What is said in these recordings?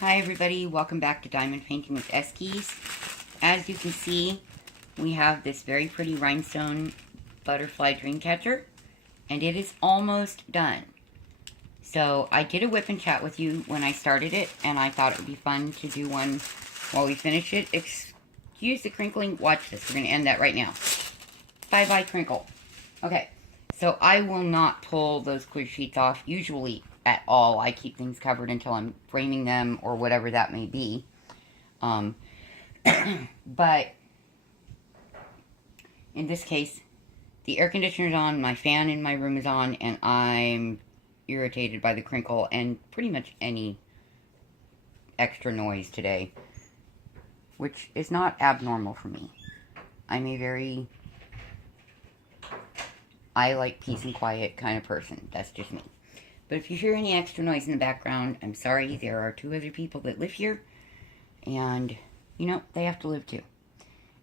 Hi everybody, welcome back to Diamond Painting with Eskies. As you can see, we have this very pretty rhinestone Butterfly Dreamcatcher, and it is almost done. So I did a Whip and Chat with you when I started it, and I thought it would be fun to do one while we finish it. Excuse the crinkling, watch this, we're going to end that right now. Bye-bye crinkle. Okay, so I will not pull those clear sheets off, usually at all. I keep things covered until I'm framing them or whatever that may be. But in this case, the air conditioner is on, my fan in my room is on, and I'm irritated by the crinkle and pretty much any extra noise today, which is not abnormal for me. I like peace and quiet kind of person. That's just me. But if you hear any extra noise in the background, I'm sorry. There are 2 other people that live here. And, you know, they have to live too.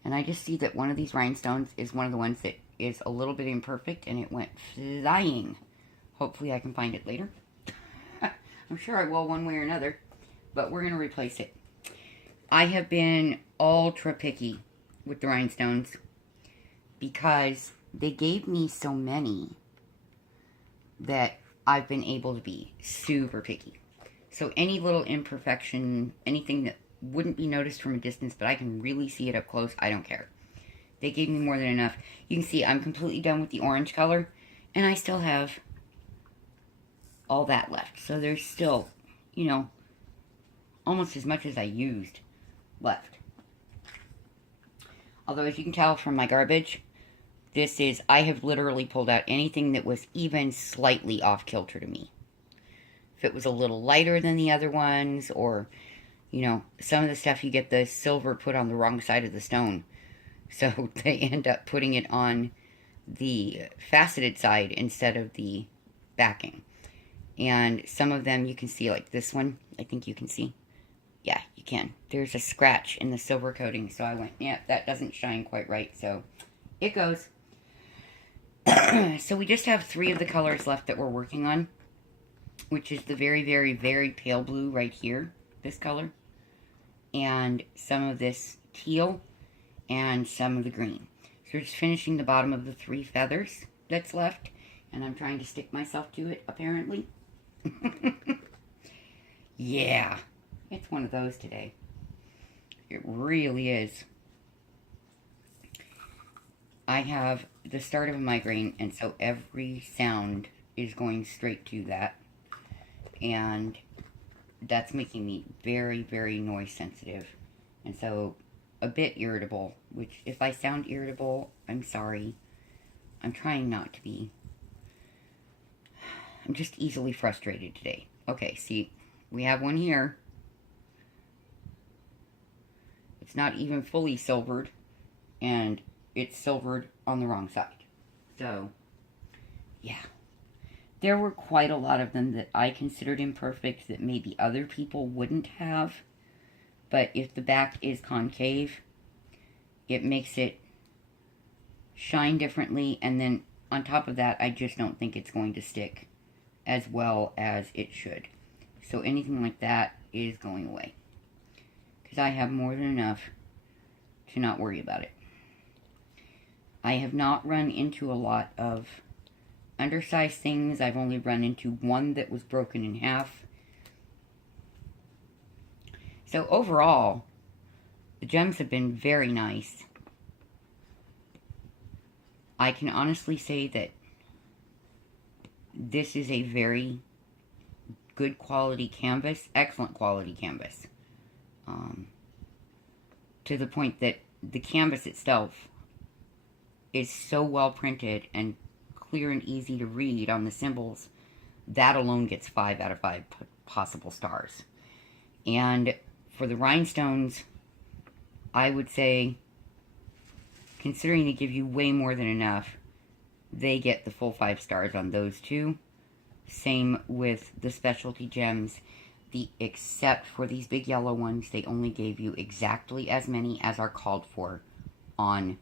And I just see that one of these rhinestones is one of the ones that is a little bit imperfect. And it went flying. Hopefully I can find it later. I'm sure I will one way or another. But we're going to replace it. I have been ultra picky with the rhinestones. Because they gave me so many that I've been able to be super picky. So any little imperfection, anything that wouldn't be noticed from a distance, but I can really see it up close, I don't care. They gave me more than enough. You can see I'm completely done with the orange color, and I still have all that left. So there's still, you know, almost as much as I used left. Although, as you can tell from my garbage, I have literally pulled out anything that was even slightly off kilter to me. If it was a little lighter than the other ones, or, you know, some of the stuff you get the silver put on the wrong side of the stone. So they end up putting it on the faceted side instead of the backing. And some of them you can see, like this one, I think you can see. Yeah, you can. There's a scratch in the silver coating, so I went, yeah, that doesn't shine quite right, so it goes. So we just have 3 of the colors left that we're working on, which is the very, very, very pale blue right here, this color, and some of this teal, and some of the green. So we're just finishing the bottom of the 3 feathers that's left, and I'm trying to stick myself to it, apparently. Yeah, it's one of those today. It really is. I have the start of a migraine, and so every sound is going straight to that. And that's making me very, very noise sensitive. And so a bit irritable, which if I sound irritable, I'm sorry. I'm trying not to be. I'm just easily frustrated today. Okay, see, we have one here. It's not even fully silvered, and it's silvered on the wrong side. So, yeah. There were quite a lot of them that I considered imperfect that maybe other people wouldn't have. But if the back is concave, it makes it shine differently. And then on top of that, I just don't think it's going to stick as well as it should. So anything like that is going away. Because I have more than enough to not worry about it. I have not run into a lot of undersized things. I've only run into one that was broken in half. So overall, the gems have been very nice. I can honestly say that this is a very good quality canvas, excellent quality canvas. To the point that the canvas itself is so well printed and clear and easy to read on the symbols, that alone gets 5 out of 5 possible stars. And for the rhinestones, I would say, considering they give you way more than enough, they get the full 5 stars on those 2. Same with the specialty gems. Except for these big yellow ones, they only gave you exactly as many as are called for on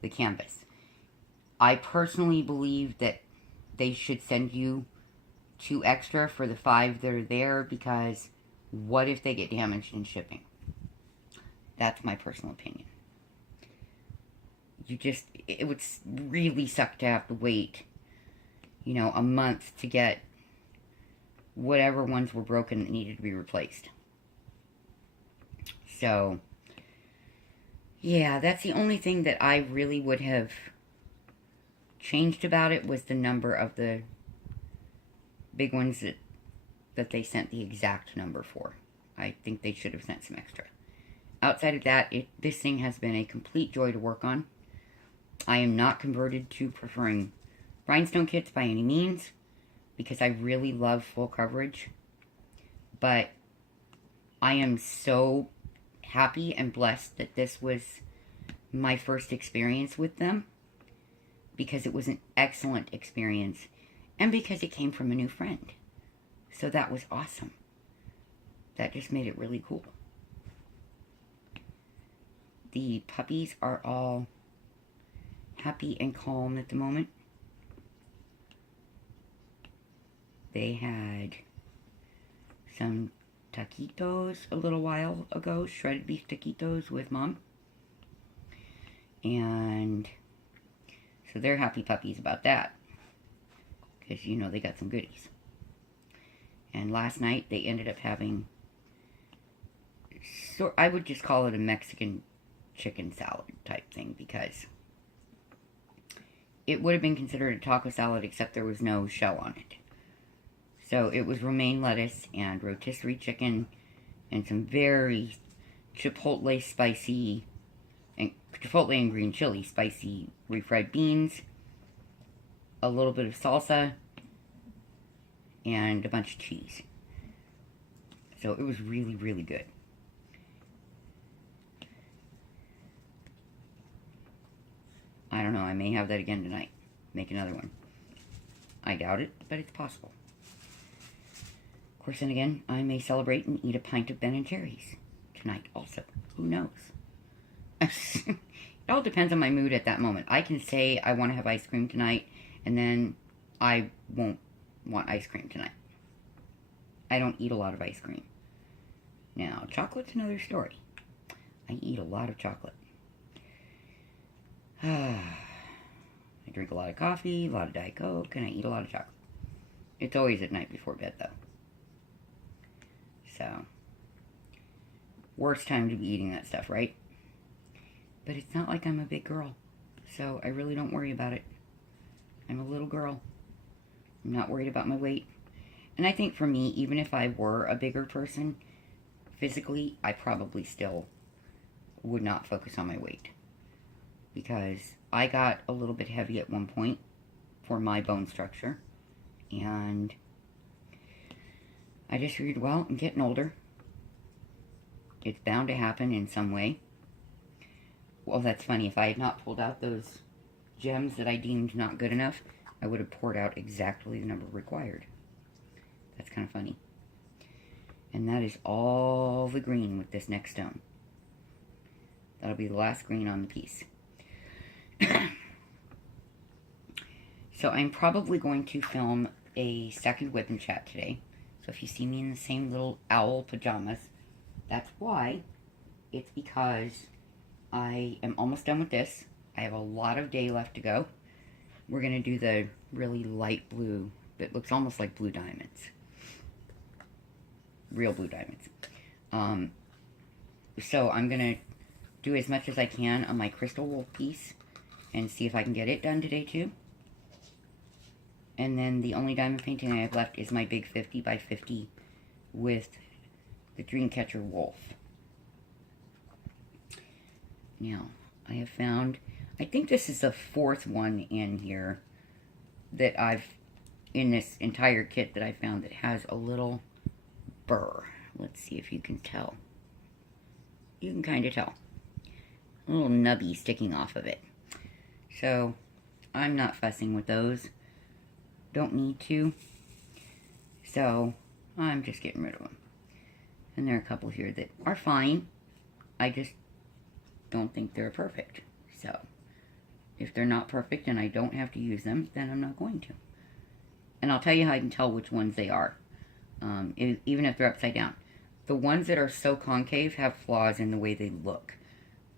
the canvas. I personally believe that they should send you 2 extra for the 5 that are there, because What if they get damaged in shipping? That's my personal opinion. It would really suck to have to wait, a month to get whatever ones were broken that needed to be replaced. So, yeah, that's the only thing that I really would have changed about it, was the number of the big ones that they sent the exact number for. I think they should have sent some extra. Outside of that, this thing has been a complete joy to work on. I am not converted to preferring rhinestone kits by any means, because I really love full coverage. But I am so happy and blessed that this was my first experience with them, because it was an excellent experience, and because it came from a new friend. So that was awesome. That just made it really cool. The puppies are all happy and calm at the moment. They had some taquitos a little while ago, shredded beef taquitos with Mom. And so they're happy puppies about that, because, they got some goodies. And last night they ended up having, I would just call it a Mexican chicken salad type thing, because it would have been considered a taco salad, except there was no shell on it. So it was romaine lettuce and rotisserie chicken and some very chipotle spicy, and chipotle and green chili spicy refried beans, a little bit of salsa, and a bunch of cheese. So it was really, really good. I don't know, I may have that again tonight. Make another one. I doubt it, but it's possible. Of course, then again, I may celebrate and eat a pint of Ben & Jerry's tonight also. Who knows? It all depends on my mood at that moment. I can say I want to have ice cream tonight, and then I won't want ice cream tonight. I don't eat a lot of ice cream. Now, chocolate's another story. I eat a lot of chocolate. I drink a lot of coffee, a lot of Diet Coke, and I eat a lot of chocolate. It's always at night before bed, though. So, worst time to be eating that stuff, right? But it's not like I'm a big girl, so I really don't worry about it. I'm a little girl. I'm not worried about my weight. And I think for me, even if I were a bigger person, physically, I probably still would not focus on my weight. Because I got a little bit heavy at one point for my bone structure. And I just figured, well, I'm getting older. It's bound to happen in some way. Well, that's funny. If I had not pulled out those gems that I deemed not good enough, I would have poured out exactly the number required. That's kind of funny. And that is all the green with this next stone. That'll be the last green on the piece. So I'm probably going to film a second Wip Chat today. So if you see me in the same little owl pajamas, that's why. It's because I am almost done with this. I have a lot of day left to go. We're going to do the really light blue that looks almost like blue diamonds. Real blue diamonds. So I'm going to do as much as I can on my crystal wool piece and see if I can get it done today too. And then the only diamond painting I have left is my big 50 by 50 with the Dreamcatcher wolf. Now, I have found, I think this is the fourth one in here that in this entire kit that I found that has a little burr. Let's see if you can tell. You can kind of tell. A little nubby sticking off of it. So, I'm not fussing with those. Don't need to. So, I'm just getting rid of them. And there are a couple here that are fine. I just don't think they're perfect. So, if they're not perfect and I don't have to use them, then I'm not going to. And I'll tell you how I can tell which ones they are. Even if they're upside down. The ones that are so concave have flaws in the way they look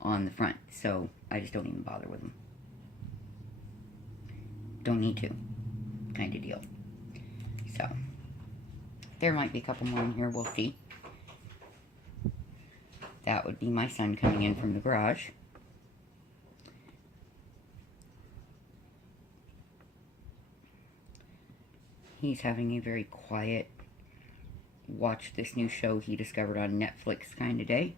on the front, so I just don't even bother with them. Don't need to, kind of deal. So, there might be a couple more in here, we'll see. That would be my son coming in from the garage. He's having a very quiet, watch this new show he discovered on Netflix kind of day.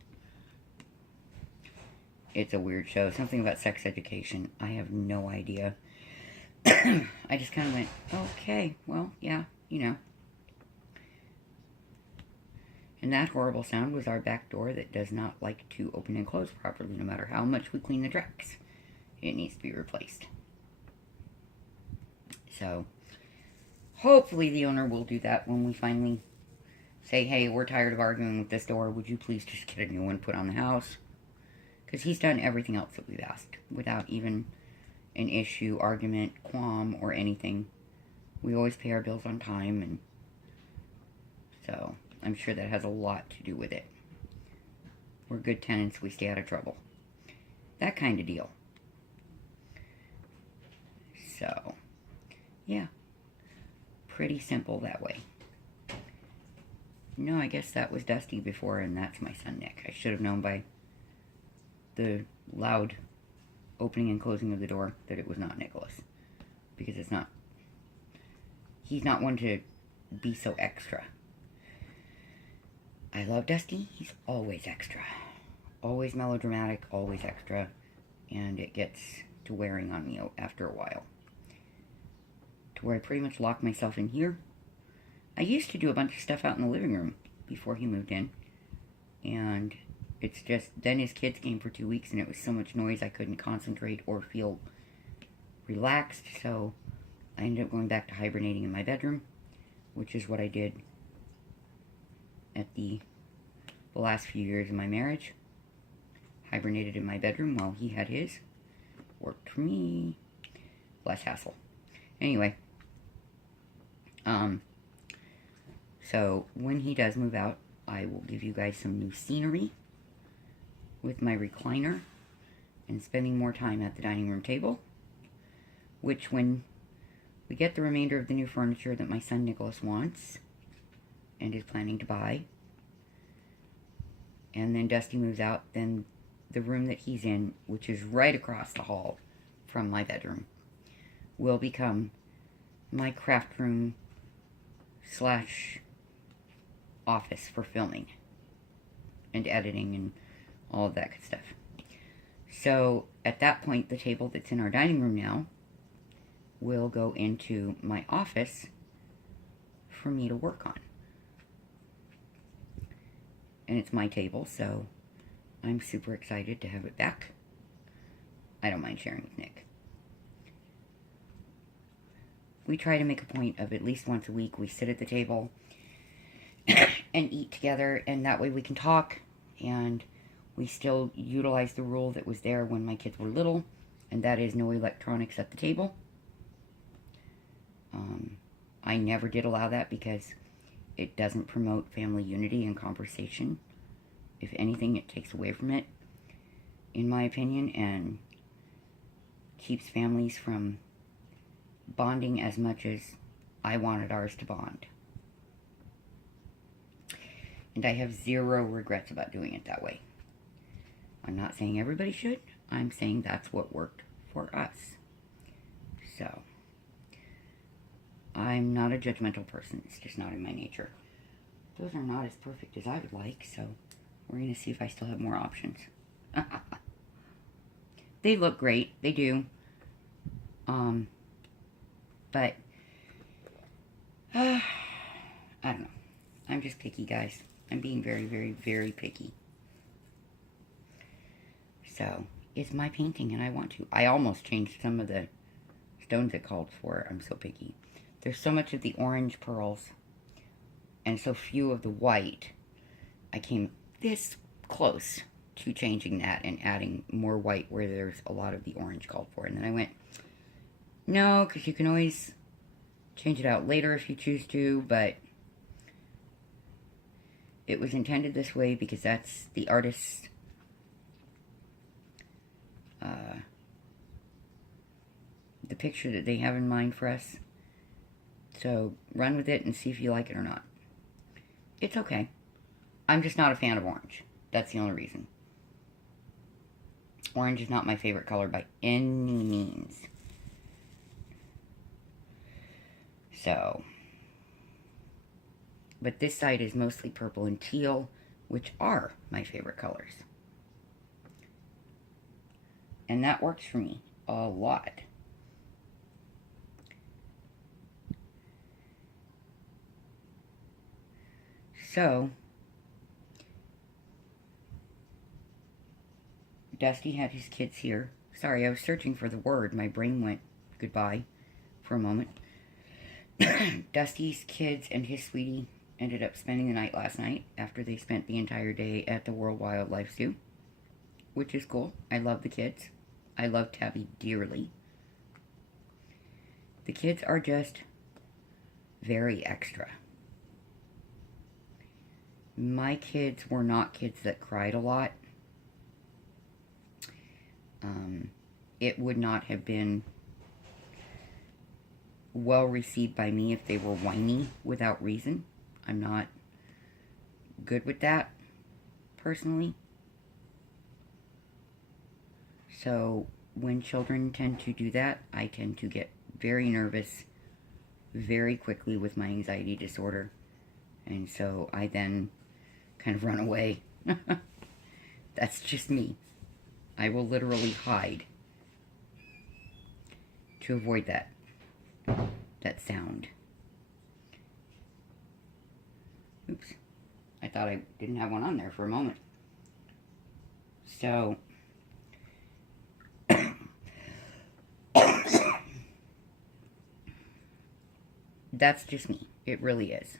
It's a weird show, something about sex education. I have no idea. I just kind of went, okay, well, yeah, you know. And that horrible sound was our back door that does not like to open and close properly, no matter how much we clean the tracks. It needs to be replaced. So, hopefully the owner will do that when we finally say, hey, we're tired of arguing with this door. Would you please just get a new one put on the house? Because he's done everything else that we've asked without even an issue, argument, qualm, or anything. We always pay our bills on time, and so I'm sure that has a lot to do with it. We're good tenants, we stay out of trouble. That kind of deal. So, yeah. Pretty simple that way. No, I guess that was Dusty before, and that's my son Nick. I should have known by the loud opening and closing of the door that it was not Nicholas. Because it's not. He's not one to be so extra. I love Dusty. He's always extra. Always melodramatic, always extra. And it gets to wearing on me after a while. To where I pretty much lock myself in here. I used to do a bunch of stuff out in the living room before he moved in. And it's just, then his kids came for 2 weeks and it was so much noise I couldn't concentrate or feel relaxed. So I ended up going back to hibernating in my bedroom, which is what I did at the last few years of my marriage. Hibernated in my bedroom while he had his. Worked for me. Less hassle. Anyway. So when he does move out, I will give you guys some new scenery with my recliner and spending more time at the dining room table, which when we get the remainder of the new furniture that my son Nicholas wants and is planning to buy, and then Dusty moves out, then the room that he's in, which is right across the hall from my bedroom, will become my craft room / office for filming and editing and all of that good stuff. So at that point, the table that's in our dining room now will go into my office for me to work on. And it's my table, so I'm super excited to have it back. I don't mind sharing with Nick. We try to make a point of at least once a week we sit at the table and eat together, and that way we can talk, and we still utilize the rule that was there when my kids were little, and that is no electronics at the table. I never did allow that because it doesn't promote family unity and conversation. If anything, it takes away from it, in my opinion, and keeps families from bonding as much as I wanted ours to bond. And I have zero regrets about doing it that way. I'm not saying everybody should. I'm saying that's what worked for us. So, I'm not a judgmental person. It's just not in my nature. Those are not as perfect as I would like, so we're going to see if I still have more options. They look great. They do. But, I don't know. I'm just picky, guys. I'm being very, very, very picky. So, it's my painting and I want to. I almost changed some of the stones it called for. I'm so picky. There's so much of the orange pearls and so few of the white. I came this close to changing that and adding more white where there's a lot of the orange called for. And then I went, no, because you can always change it out later if you choose to, but it was intended this way because that's the artist's the picture that they have in mind for us. So run with it and see if you like it or not. It's okay. I'm just not a fan of orange. That's the only reason. Orange is not my favorite color by any means. So, but this side is mostly purple and teal, which are my favorite colors. And that works for me a lot. So, Dusty had his kids here. Sorry, I was searching for the word. My brain went goodbye for a moment. Dusty's kids and his sweetie ended up spending the night last night after they spent the entire day at the World Wildlife Zoo, which is cool. I love the kids. I love Tabby dearly. The kids are just very extra. My kids were not kids that cried a lot. It would not have been well received by me if they were whiny without reason. I'm not good with that, personally. So, when children tend to do that, I tend to get very nervous very quickly with my anxiety disorder. And so I then kind of run away. That's just me. I will literally hide to avoid that sound. Oops. I thought I didn't have one on there for a moment. So, that's just me. It really is.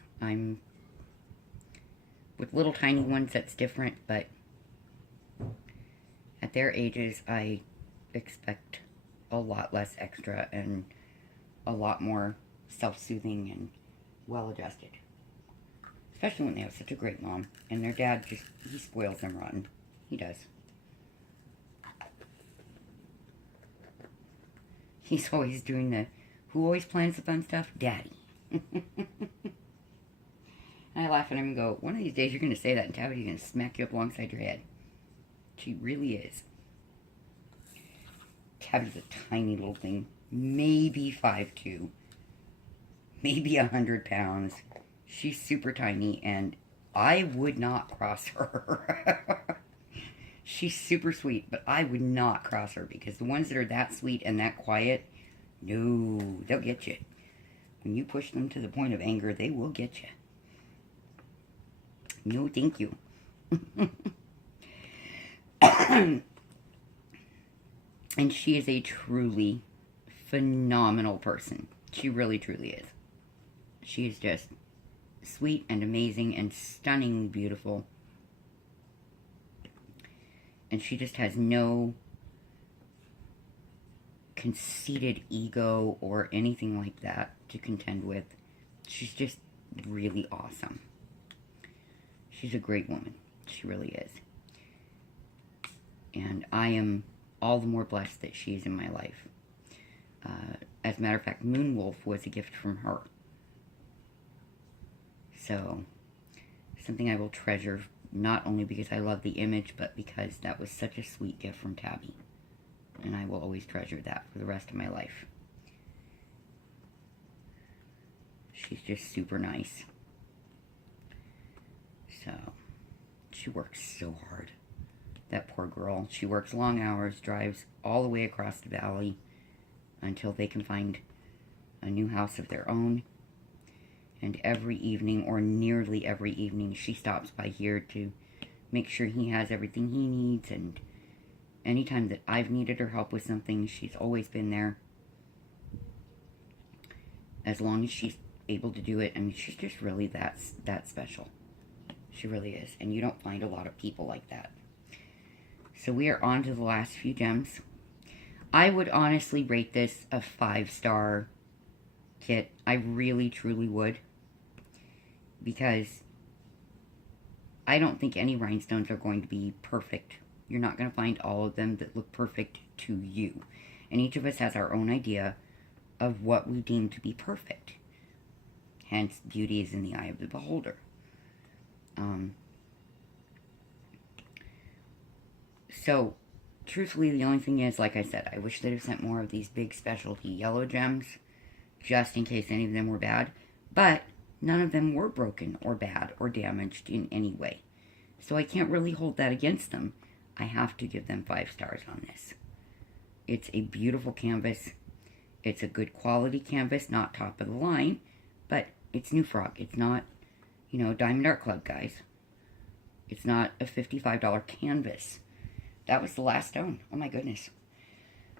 With little tiny ones, that's different, but at their ages, I expect a lot less extra and a lot more self-soothing and well-adjusted. Especially when they have such a great mom. And their dad he spoils them rotten. He does. He's always doing who always plans the fun stuff? Daddy. I laugh at him and go, one of these days you're going to say that and Tabby's going to smack you up alongside your head. She really is. Tabby's a tiny little thing. Maybe 5'2". Maybe 100 pounds. She's super tiny and I would not cross her. She's super sweet, but I would not cross her because the ones that are that sweet and that quiet, no, they'll get you. When you push them to the point of anger, they will get you. No, thank you. And she is a truly phenomenal person. She really, truly is. She is just sweet and amazing and stunningly beautiful. And she just has no conceited ego or anything like that to contend with. She's just really awesome. She's a great woman. She really is. And I am all the more blessed that she is in my life. As a matter of fact, Moonwolf was a gift from her. So, something I will treasure, not only because I love the image, but because that was such a sweet gift from Tabby. And I will always treasure that for the rest of my life. She's just super nice. So, she works so hard. That poor girl. She works long hours, drives all the way across the valley until they can find a new house of their own. And every evening, or nearly every evening, she stops by here to make sure he has everything he needs. And anytime that I've needed her help with something, she's always been there. As long as she's able to do it. I mean, she's just really that special. She really is. And you don't find a lot of people like that. So we are on to the last few gems. I would honestly rate this a 5-star kit. I really, truly would. Because I don't think any rhinestones are going to be perfect. You're not going to find all of them that look perfect to you. And each of us has our own idea of what we deem to be perfect. Hence, beauty is in the eye of the beholder. So, truthfully, the only thing is, like I said, I wish they'd have sent more of these big specialty yellow gems, just in case any of them were bad. But none of them were broken or bad or damaged in any way. So I can't really hold that against them. I have to give them 5 stars on this. It's a beautiful canvas. It's a good quality canvas, not top of the line, but it's New Frog. It's not, Diamond Art Club, guys. It's not a $55 canvas. That was the last stone. Oh my goodness.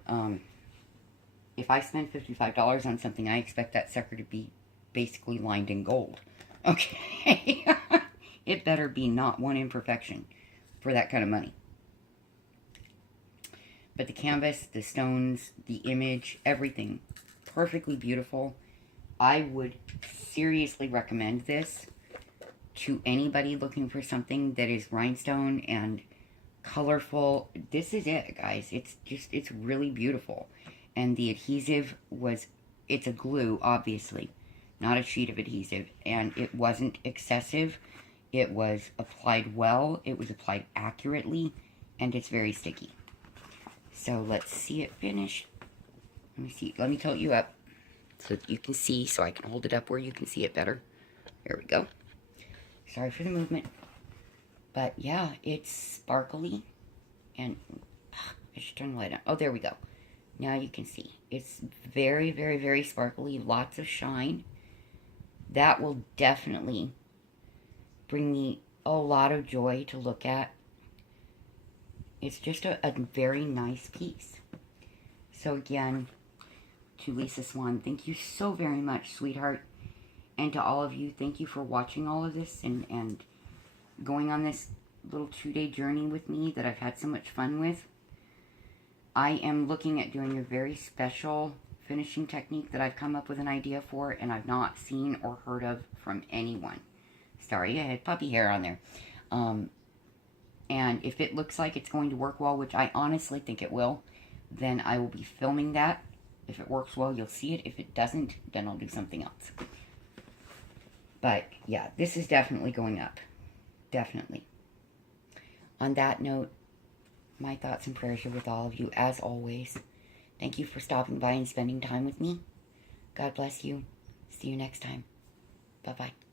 If I spend $55 on something, I expect that sucker to be basically lined in gold. Okay? It better be not one imperfection for that kind of money. But the canvas, the stones, the image, everything, perfectly beautiful. I would seriously recommend this to anybody looking for something that is rhinestone and colorful. This is it, guys. It's really beautiful. And the adhesive it's a glue, obviously, not a sheet of adhesive. And it wasn't excessive. It was applied well. It was applied accurately. And it's very sticky. So let's see it finished. Let me see. Let me tilt you up so that you can see, so I can hold it up where you can see it better. There we go. Sorry for the movement. But yeah, it's sparkly. And I should turn the light on. Oh, there we go. Now you can see. It's very, very, very sparkly. Lots of shine. That will definitely bring me a lot of joy to look at. It's just a very nice piece. So again, to Lisa Swan, thank you so very much, sweetheart. And to all of you, thank you for watching all of this and going on this little 2-day journey with me that I've had so much fun with. I am looking at doing a very special finishing technique that I've come up with an idea for, and I've not seen or heard of from anyone. Sorry, I had puppy hair on there. And if it looks like it's going to work well, which I honestly think it will, then I will be filming that. If it works well, you'll see it. If it doesn't, then I'll do something else. But, yeah, this is definitely going up. Definitely. On that note, my thoughts and prayers are with all of you, as always. Thank you for stopping by and spending time with me. God bless you. See you next time. Bye-bye.